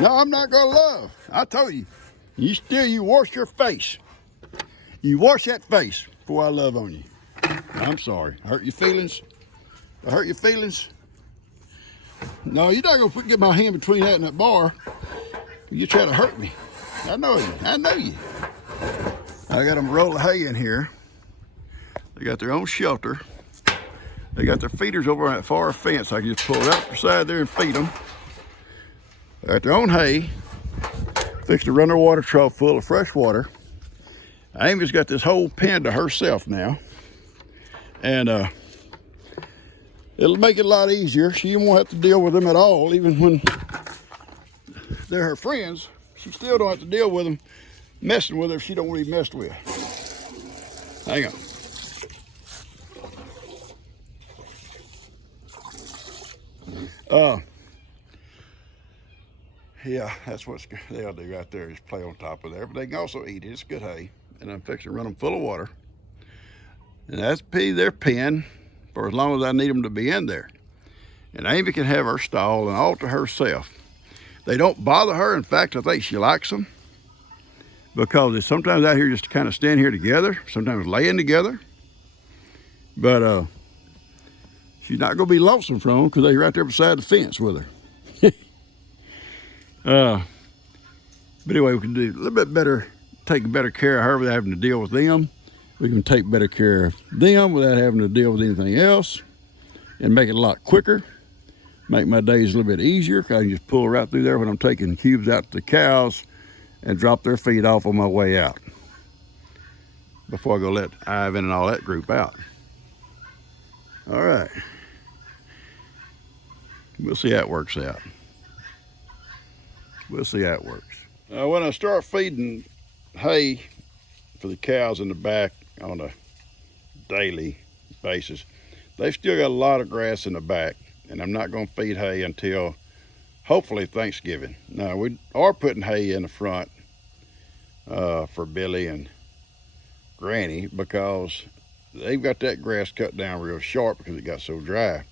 No, I'm not gonna love. I told you. You wash your face. You wash that face before I love on you. I'm sorry. I hurt your feelings? I hurt your feelings? No, you're not gonna get my hand between that and that bar. You try to hurt me. I know you. I know you. I got them a roll of hay in here. They got their own shelter. They got their feeders over on that far fence. I can just pull it out the side there and feed them. They got their own hay. Fixed to run their water trough full of fresh water. Amy's got this whole pen to herself now. And it'll make it a lot easier. She won't have to deal with them at all. Even when they're her friends, she still don't have to deal with them messing with her if she don't really mess with. Hang on. Yeah, that's what they'll do right there, is play on top of there. But they can also eat it. It's good hay. And I'm fixing to run them full of water. And that's their pen for as long as I need them to be in there. And Amy can have her stall and all to herself. They don't bother her. In fact, I think she likes them, because they sometimes out here just kind of stand here together, sometimes laying together. But she's not going to be lonesome from them, because they're right there beside the fence with her. But anyway, we can do a little bit better, take better care of her without having to deal with them. We can take better care of them without having to deal with anything else, and make it a lot quicker. Make my days a little bit easier. I can just pull right through there when I'm taking cubes out to the cows and drop their feed off on my way out, before I go let Ivan and all that group out. All right. We'll see how it works out. We'll see how it works. When I start feeding hay for the cows in the back on a daily basis, they've still got a lot of grass in the back, and I'm not going to feed hay until hopefully Thanksgiving. Now, we are putting hay in the front for Billy and Granny, because they've got that grass cut down real sharp because it got so dry.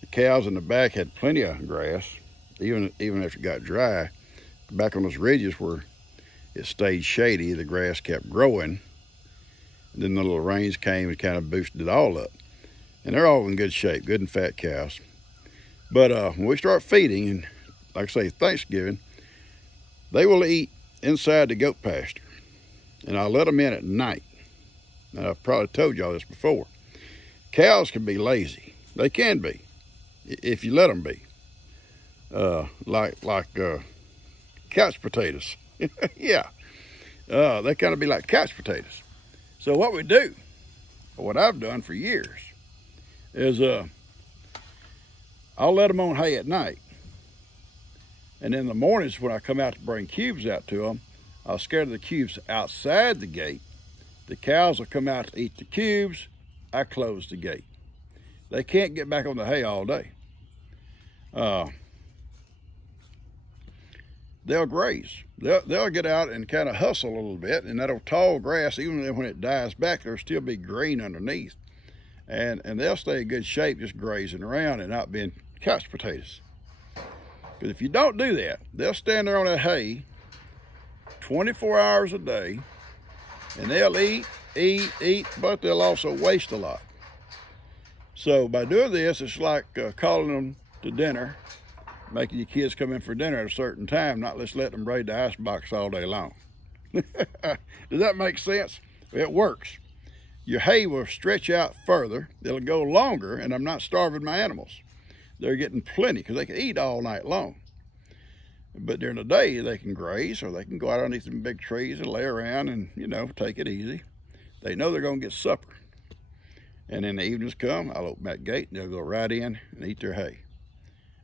The cows in the back had plenty of grass, even if it got dry. Back on those ridges where it stayed shady, the grass kept growing. And then the little rains came and kind of boosted it all up. And they're all in good shape, good and fat cows. But when we start feeding, and like I say, Thanksgiving, they will eat inside the goat pasture. And I'll let them in at night. Now, I've probably told y'all this before. Cows can be lazy. They can be, if you let them be. Like couch potatoes. Yeah. They kind of be like couch potatoes. So what we do, what I've done for years, is I'll let them on hay at night. And in the mornings when I come out to bring cubes out to them, I'll scatter the cubes outside the gate. The cows will come out to eat the cubes. I close the gate. They can't get back on the hay all day. They'll graze. They'll get out and kind of hustle a little bit, and that'll tall grass, even when it dies back, there'll still be green underneath. And they'll stay in good shape just grazing around and not being couch potatoes. Because if you don't do that, they'll stand there on that hay 24 hours a day, and they'll eat, but they'll also waste a lot. So by doing this, it's like calling them to dinner, making your kids come in for dinner at a certain time, not just let them braid the icebox all day long. Does that make sense? It works. Your hay will stretch out further. It'll go longer, and I'm not starving my animals. They're getting plenty because they can eat all night long. But during the day, they can graze, or they can go out underneath some big trees and lay around and, take it easy. They know they're going to get supper. And then the evenings come, I'll open that gate, and they'll go right in and eat their hay.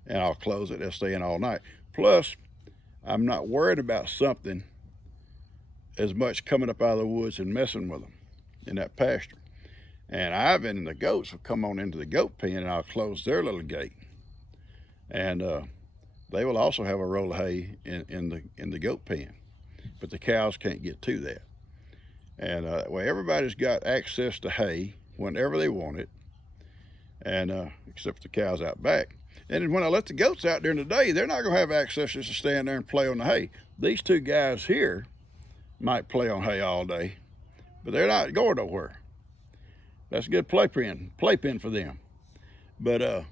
And I'll close it. They'll stay in all night. Plus, I'm not worried about something as much coming up out of the woods and messing with them in that pasture. And Ivan and the goats will come on into the goat pen, and I'll close their little gate. And they will also have a roll of hay in the goat pen, but the cows can't get to that. And that way, everybody's got access to hay whenever they want it, and except for the cows out back. And when I let the goats out during the day, they're not going to have access just to stand there and play on the hay. These two guys here might play on hay all day, but they're not going nowhere. That's a good playpen for them. But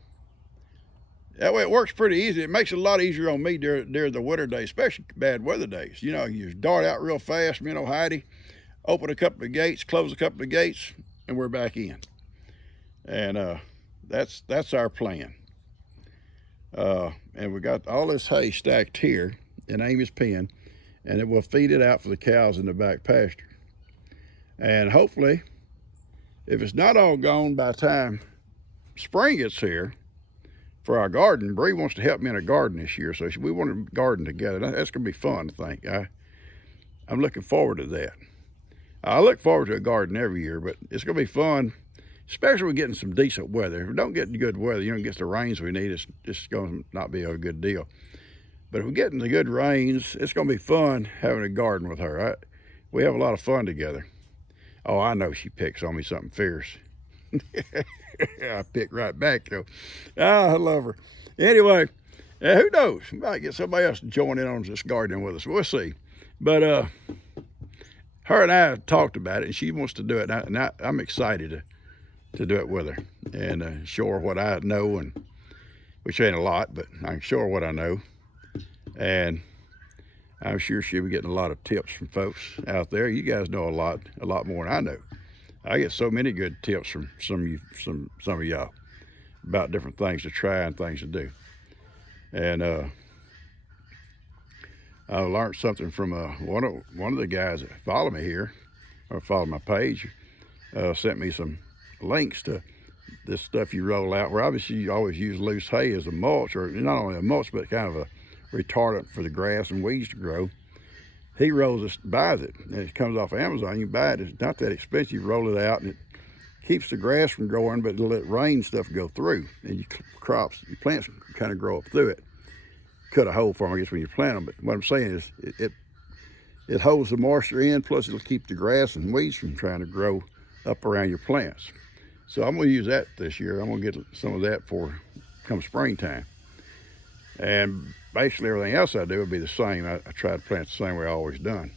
that way it works pretty easy. It makes it a lot easier on me during the winter days, especially bad weather days. You know, you just dart out real fast, me and Heidi, open a couple of gates, close a couple of gates, and we're back in. And that's our plan. And we got all this hay stacked here in Amy's pen, and it will feed it out for the cows in the back pasture. And hopefully, if it's not all gone by the time spring gets here for our garden, Bree wants to help me in a garden this year, so we want to garden together. That's going to be fun, I think. I'm looking forward to that. I look forward to a garden every year, but it's going to be fun, especially with getting some decent weather. If we don't get good weather, you don't get the rains we need, it's just going to not be a good deal. But if we're getting the good rains, it's going to be fun having a garden with her. We have a lot of fun together. Oh, I know she picks on me something fierce. I pick right back, though. I love her. Anyway, who knows? We might get somebody else to join in on this gardening with us. We'll see. But her and I have talked about it, and she wants to do it, and I'm excited to do it with her and show her what I know, and which ain't a lot, but I can show her what I know. And I'm sure she'll be getting a lot of tips from folks out there. You guys know a lot more than I know. I get so many good tips from some of y'all about different things to try and things to do. And I learned something from one of the guys that follow me here, or follow my page, sent me some links to this stuff you roll out, where obviously you always use loose hay as a mulch, or not only a mulch, but kind of a retardant for the grass and weeds to grow. He buys it, and it comes off Amazon. You buy it, it's not that expensive. You roll it out, and it keeps the grass from growing, but it'll let rain stuff go through, and your plants kind of grow up through it. Cut a hole for them, I guess, when you plant them. But what I'm saying is it holds the moisture in, plus it'll keep the grass and weeds from trying to grow up around your plants. So I'm going to use that this year. I'm going to get some of that for come springtime. And basically everything else I do will be the same. I try to plant the same way I always done.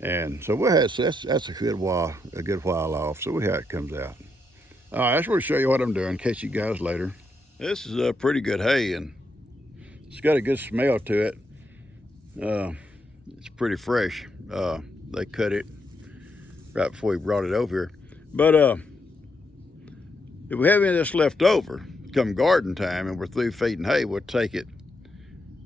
And so that's a good while off. So we'll see how it comes out. All right, I just want to show you what I'm doing, catch you guys later. This is a pretty good hay, and it's got a good smell to it. It's pretty fresh. They cut it right before we brought it over here. But if we have any of this left over, come garden time and we're through feeding hay, we'll take it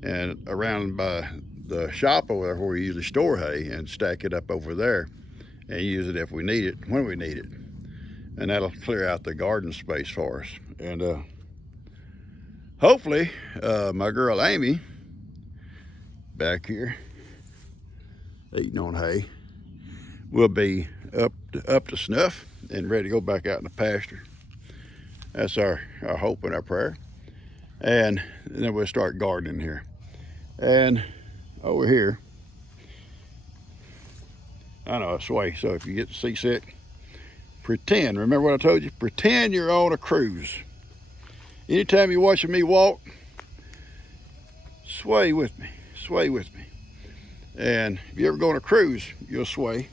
and around by the shop over there where we usually store hay and stack it up over there and use it if we need it, when we need it. And that'll clear out the garden space for us. And hopefully my girl Amy back here eating on hay will be up to snuff and ready to go back out in the pasture. That's our hope and our prayer. And then we'll start gardening here. And over here, I know I sway, so if you get seasick, pretend, remember what I told you? Pretend you're on a cruise. Anytime you're watching me walk, sway with me. And if you ever go on a cruise, you'll sway.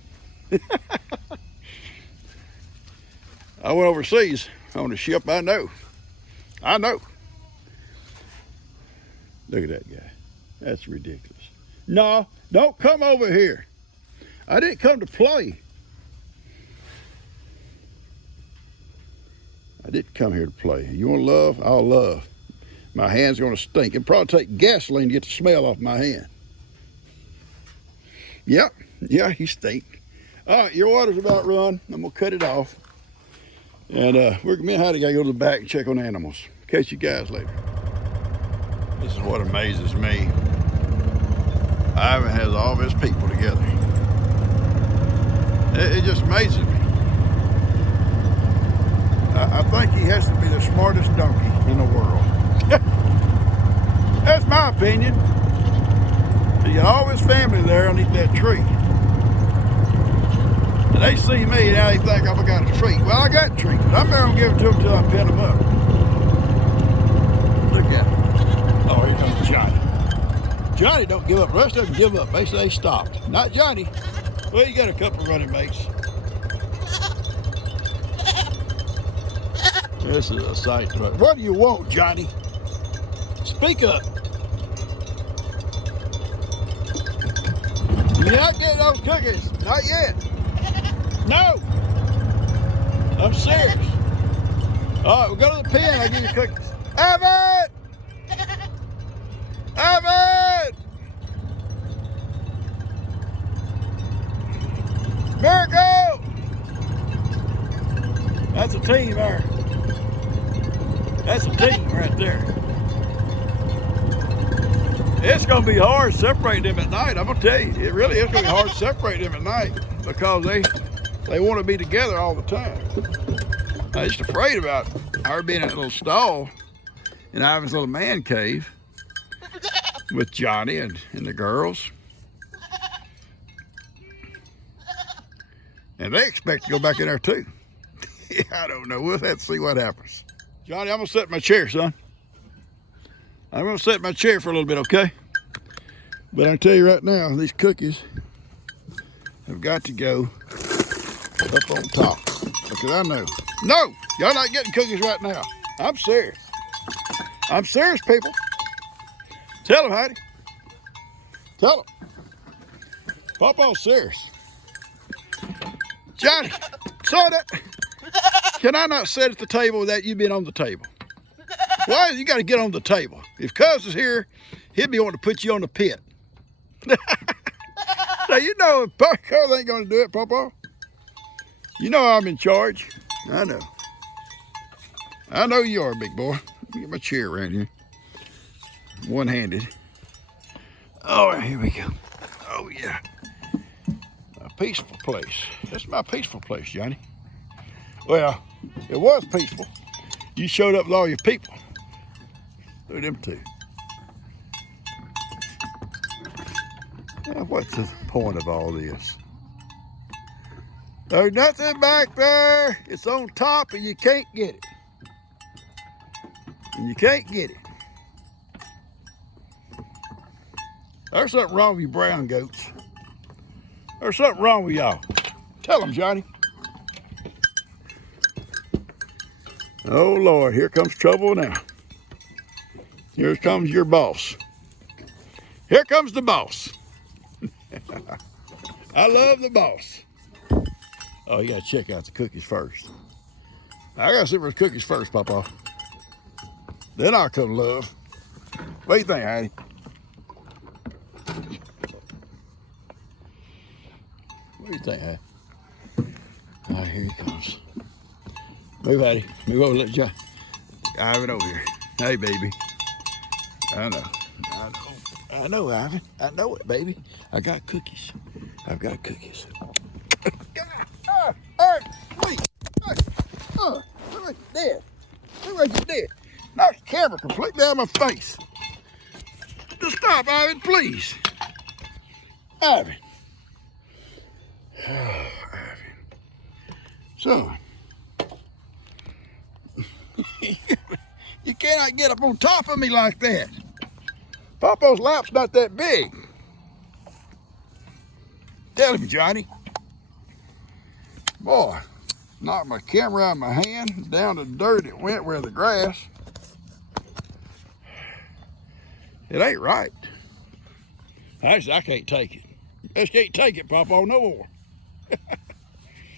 I went overseas on a ship, I know. Look at that guy. That's ridiculous. No, don't come over here. I didn't come to play. I didn't come here to play. You want love? I'll love. My hand's gonna stink. It'll probably take gasoline to get the smell off my hand. Yep, yeah, he stink. All right, your water's about run. I'm gonna cut it off. And me and Heidi gotta go to the back and check on the animals. Catch you guys later. This is what amazes me. Ivan has all of his people together. It just amazes me. I think he has to be the smartest donkey in the world. That's my opinion. He got all his family there underneath that tree. And they see me, now they think I've got a treat. Well, I got a treat, but I'm never gonna give it to them until I pin them up. Johnny don't give up. The rest of them give up. They say they stopped. Not Johnny. Well, you got a couple of running mates. This is a sight to it. What do you want, Johnny? Speak up. You're not getting those cookies. Not yet. No. I'm serious. All right, we'll go to the pen. I'll give you cookies. Evan! Evan! Miracle! That's a team there. That's a team right there. It's going to be hard separating them at night. I'm going to tell you, it really is going to be hard to separate them at night because they want to be together all the time. I was just afraid about her being in a little stall in Ivan's little man cave with Johnny and the girls. And they expect to go back in there too. I don't know. We'll have to see what happens. Johnny, I'm going to sit in my chair, son. I'm going to sit in my chair for a little bit, okay? But I'll tell you right now, these cookies have got to go up on top. Because I know. No! Y'all not getting cookies right now. I'm serious. I'm serious, people. Tell them, Heidi. Tell them. Papa's serious. Johnny, son, can I not sit at the table without you being on the table? Why? You got to get on the table. If Cuz is here, he'd be wanting to put you on the pit. Now, you know if Cuz ain't going to do it, Papa. You know I'm in charge. I know. I know you are, big boy. Let me get my chair around here. One-handed. All right, here we go. Oh, yeah. A peaceful place. That's my peaceful place, Johnny. Well, it was peaceful. You showed up with all your people. Look at them two. Now, what's the point of all this? There's nothing back there. It's on top and you can't get it. And you can't get it. There's something wrong with you brown goats. There's something wrong with y'all. Tell them, Johnny. Oh, Lord, here comes trouble now. Here comes your boss. Here comes the boss. I love the boss. Oh, you got to check out the cookies first. I got to see for the cookies first, Papa. Then I'll come love. What do you think, Heidi? What do you think, Heidi? All right, here he comes. Move, Heidi. Move over. Let John. Ivan over here. Hey, baby. I know. I know, Ivan. I know it, baby. I got cookies. I've got cookies. Wait. Look like you're dead. Look like you're dead. Knock the camera completely out of my face. Just stop, Ivan, please. Ivan. Oh, Ivan. Son. You cannot get up on top of me like that. Papa's lap's not that big. Tell him, Johnny. Boy, knocked my camera out of my hand, down the dirt it went where the grass. It ain't right. Actually, I can't take it. I just can't take it, Papa, no more.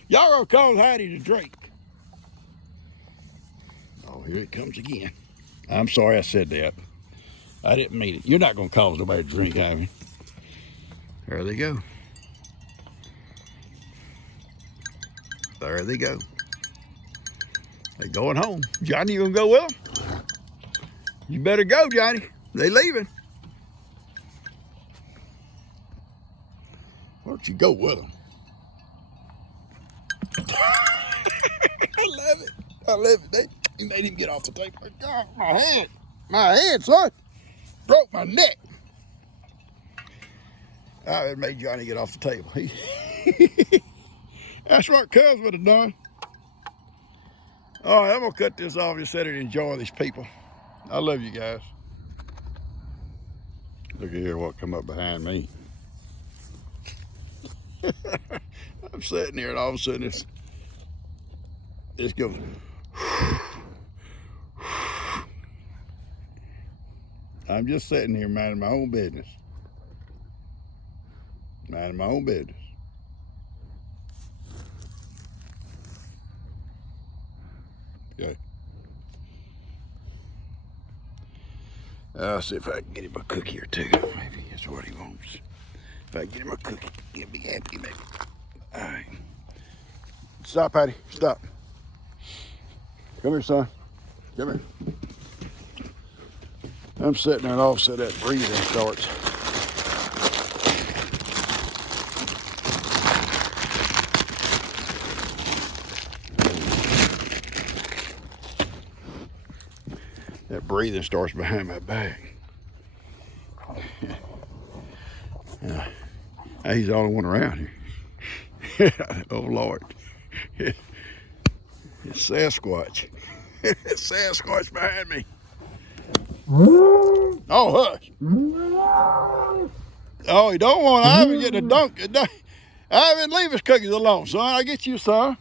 Y'all gonna cause Heidi to drink. Oh, here it comes again. I'm sorry I said that. I didn't mean it. You're not gonna cause nobody to drink, Ivan. There they go. There they go. They going home. Johnny, you gonna go with them? You better go, Johnny. They leaving. Why don't you go with them? I love it. I love it. He made him get off the table. God, my head, son. Broke my neck. I made Johnny get off the table. That's what Cuz would have done. All right, I'm gonna cut this off. Just let it enjoy these people. I love you guys. Look at here what come up behind me. I'm sitting here and all of a sudden this goes. I'm just sitting here minding my own business. Minding my own business. Okay. I'll see if I can get him a cookie or two. Maybe that's what he wants. If I get him a cookie, he'll be happy, maybe. All right. Stop, Patty. Stop. Come here, son. Come here. I'm sitting there and all of a sudden that breathing starts. That breathing starts behind my back. Yeah. He's the only one around here. Oh, Lord. It's Sasquatch. It's Sasquatch behind me. Oh, hush. Oh, he don't want Ivan getting a dunk. Ivan, leave his cookies alone, son. I get you, son.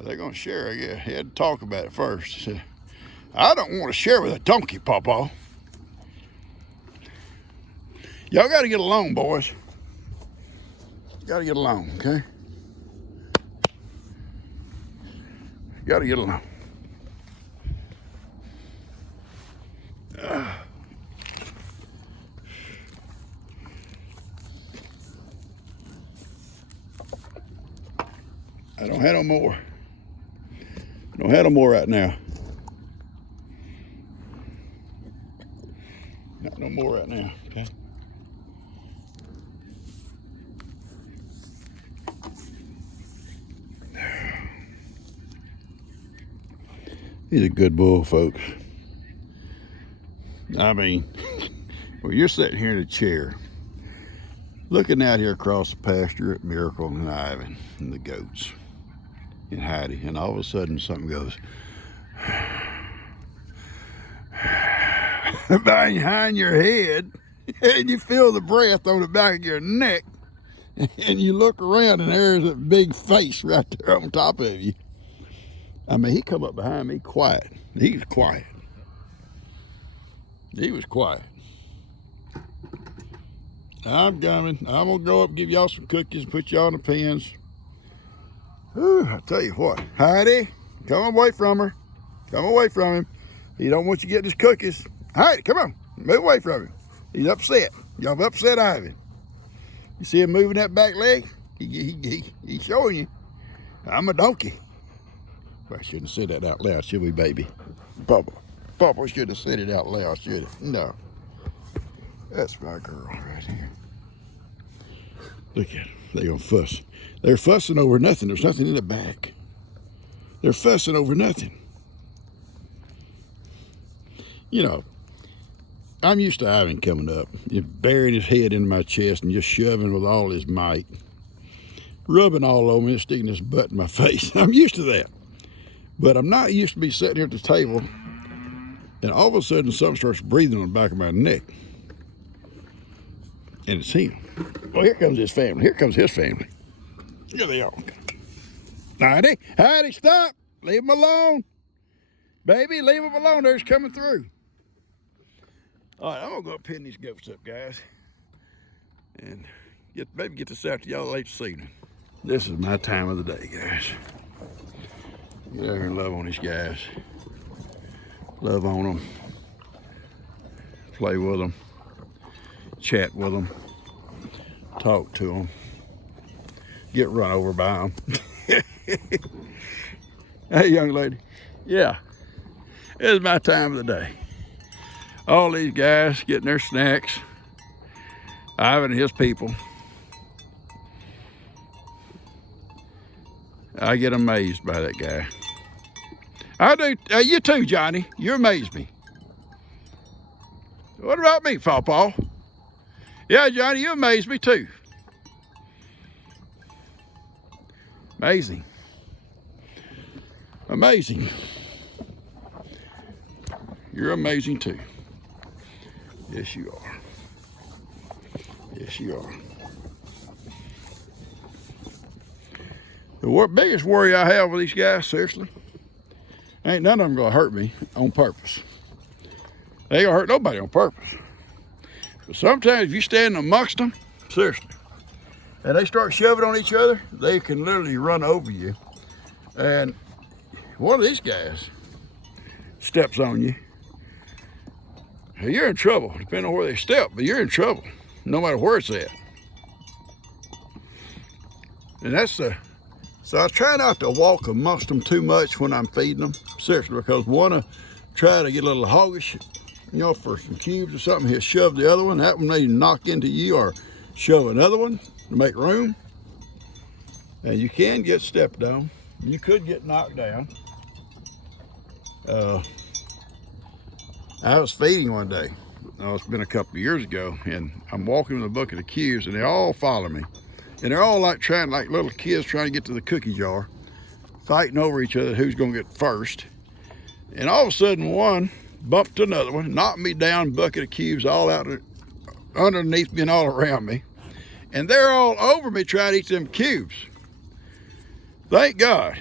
They're going to share, I guess. He had to talk about it first. He said, I don't want to share with a donkey, Pawpaw. Y'all got to get along, boys. Got to get along, okay? Got to get along. I don't have no more. Don't have no more right now. Not no more right now, okay? He's a good bull, folks. I mean, well, you're sitting here in a chair, looking out here across the pasture at Miracle and Ivan and the goats and Heidi, and all of a sudden something goes behind your head, and you feel the breath on the back of your neck, and you look around and there's a big face right there on top of you. I mean, he come up behind me quiet. He was quiet. He was quiet. I'm coming. I'm going to go up and give y'all some cookies and put y'all in the pens. Whew, I tell you what. Heidi, come away from her. Come away from him. He don't want you getting his cookies. Heidi, come on. Move away from him. He's upset. Y'all upset Ivan. You see him moving that back leg? He's showing you. I'm a donkey. Well, I shouldn't have said that out loud, should we, baby? Papa should have said it out loud, should it? No. That's my girl right here. Look at them. They're going to fuss. They're fussing over nothing. There's nothing in the back. They're fussing over nothing. You know, I'm used to Ivan coming up, burying his head into my chest and just shoving with all his might, rubbing all over me and sticking his butt in my face. I'm used to that. But I'm not used to be sitting here at the table and all of a sudden something starts breathing on the back of my neck. And it's him. Well, here comes his family. Here comes his family. Here they are. Heidi, stop. Leave him alone. Baby, leave him alone. They're just coming through. All right, I'm going to go pin these goats up, guys. And maybe get this out to y'all late this evening. This is my time of the day, guys. Get over and love on these guys. Love on them. Play with them. Chat with them. Talk to them. Get run over by them. Hey, young lady. Yeah, it's my time of the day. All these guys getting their snacks. Ivan and his people. I get amazed by that guy. I do. You too, Johnny. You amaze me. What about me, Pawpaw? Yeah, Johnny, you amaze me too. Amazing. Amazing. You're amazing too. Yes, you are. Yes, you are. The biggest worry I have with these guys, seriously, ain't none of them gonna hurt me on purpose. They ain't gonna hurt nobody on purpose. But sometimes if you stand amongst them, seriously, and they start shoving on each other, they can literally run over you. And one of these guys steps on you, you're in trouble, depending on where they step, but you're in trouble, no matter where it's at. And so I try not to walk amongst them too much when I'm feeding them, seriously, because one will try to get a little hoggish, for some cubes or something, he'll shove the other one, that one may knock into you or shove another one to make room. And you can get stepped on. You could get knocked down. I was feeding one day. It's been a couple of years ago, and I'm walking with a bucket of cubes, and they all follow me. And they're all like little kids trying to get to the cookie jar, fighting over each other, who's gonna get first. And all of a sudden, one bumped another one, knocked me down, bucket of cubes all out underneath me and all around me. And they're all over me trying to eat them cubes. Thank God.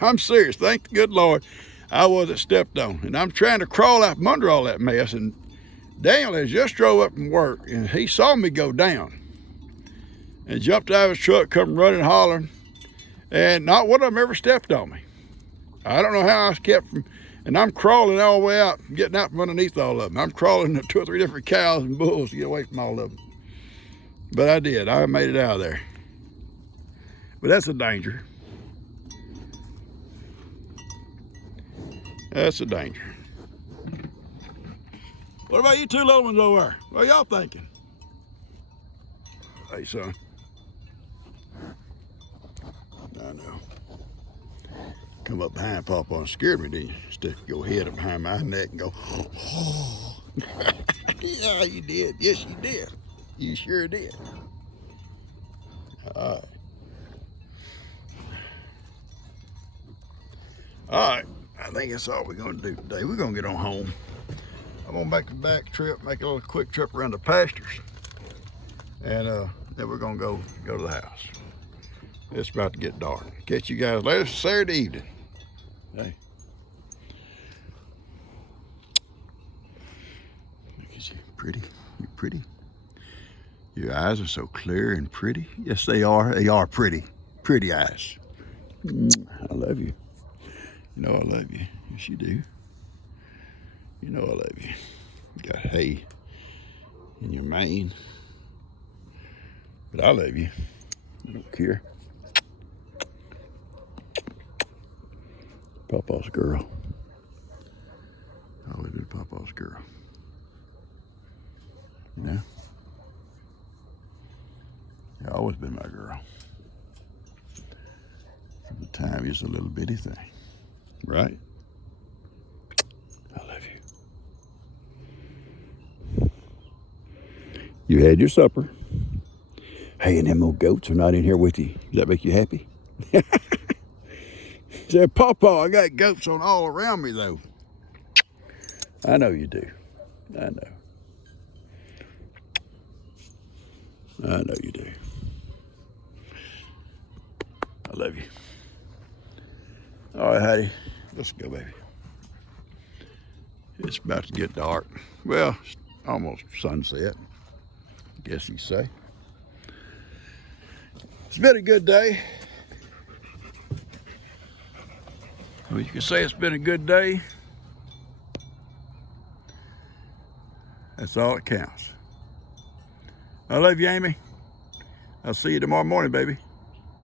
I'm serious. Thank the good Lord I wasn't stepped on. And I'm trying to crawl out from under all that mess. And Daniel has just drove up from work, and he saw me go down and jumped out of his truck, come running, hollering. And not one of them ever stepped on me. I don't know how I kept from, and I'm crawling all the way out, getting out from underneath all of them. I'm crawling to 2 or 3 different cows and bulls to get away from all of them. But I did. I made it out of there. But that's a danger. That's a danger. What about you two little ones over there? What are y'all thinking? Hey, son. I know. Come up behind Papa and scared me, didn't you? Stick your head up behind my neck and go, oh. Yeah, you did. Yes, you did. You sure did. All right. All right. I think that's all we're going to do today. We're going to get on home. I'm going to make a back trip, make a little quick trip around the pastures. And then we're going to go to the house. It's about to get dark. Catch you guys later Saturday evening. Hey. Look at you, pretty. You're pretty. Your eyes are so clear and pretty. Yes, they are. They are pretty. Pretty eyes. I love you. You know I love you. Yes, you do. You know I love you. You got hay in your mane. But I love you. I don't care. Papa's girl. I always been Papa's girl. You know? You've always been my girl. From the time you're a little bitty thing. Right? I love you. You had your supper. Hey, and them old goats are not in here with you. Does that make you happy? Said, Papa, I got goats on all around me, though. I know you do. I know. I know you do. I love you. All right, Hattie, let's go, baby. It's about to get dark. Well, it's almost sunset, I guess you say. It's been a good day. Well, you can say it's been a good day. That's all that counts. I love you, Amy. I'll see you tomorrow morning, baby.